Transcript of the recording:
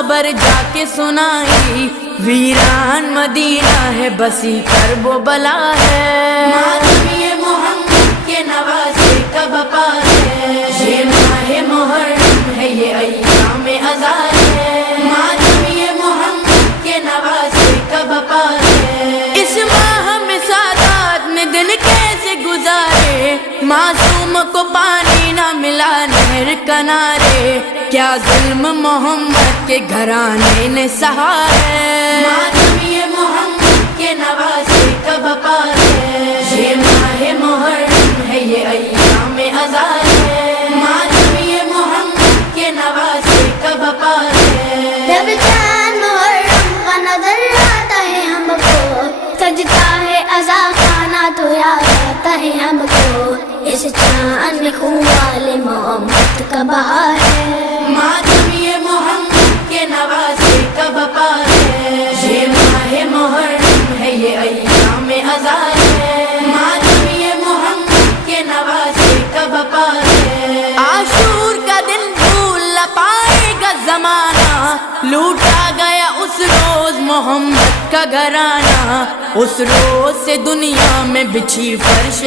خبر جا کے سنائی، ویران مدینہ ہے بسی کرب و بلا ہے، ماتم یہ محمد کے نوازے کا بپا ہے، یہ ماہ محرم ہے یہ ایام ازار ہے، ماتم یہ محمد کے نوازے کا بپا ہے، اس ماہ میں سادات نے دن کیسے گزارے، معصوم کو پانی نہ ملا نہر کنارے، کیا ظلم محمد کے گھرانے نے سہا ہے، ماتم یہ محمد کے نوازے کا بپا ہے، یہ ماہ محرم ہے یہ ایام ازار ہے، ماتم یہ محمد کے نوازے کا بپا ہے، جب چاند محرم کا نظر آتا ہے ہم کو، سجتا ہے عزا خانہ تو یاد آتا ہے ہم کو، اس چاند میں خون والے محمد کا بہار ہے، ماتم یہ محمد کے نوازے کا بپا ہے، یہ ماہ محرم ہے یہ ایام ازار ہے، ماتم یہ محمد کے نوازے کا بپا ہے، عاشور کا دن بھول نہ پائے گا زمانہ، لوٹا گیا اس روز محمد کا گھرانہ، اس روز سے دنیا میں بچھی فرش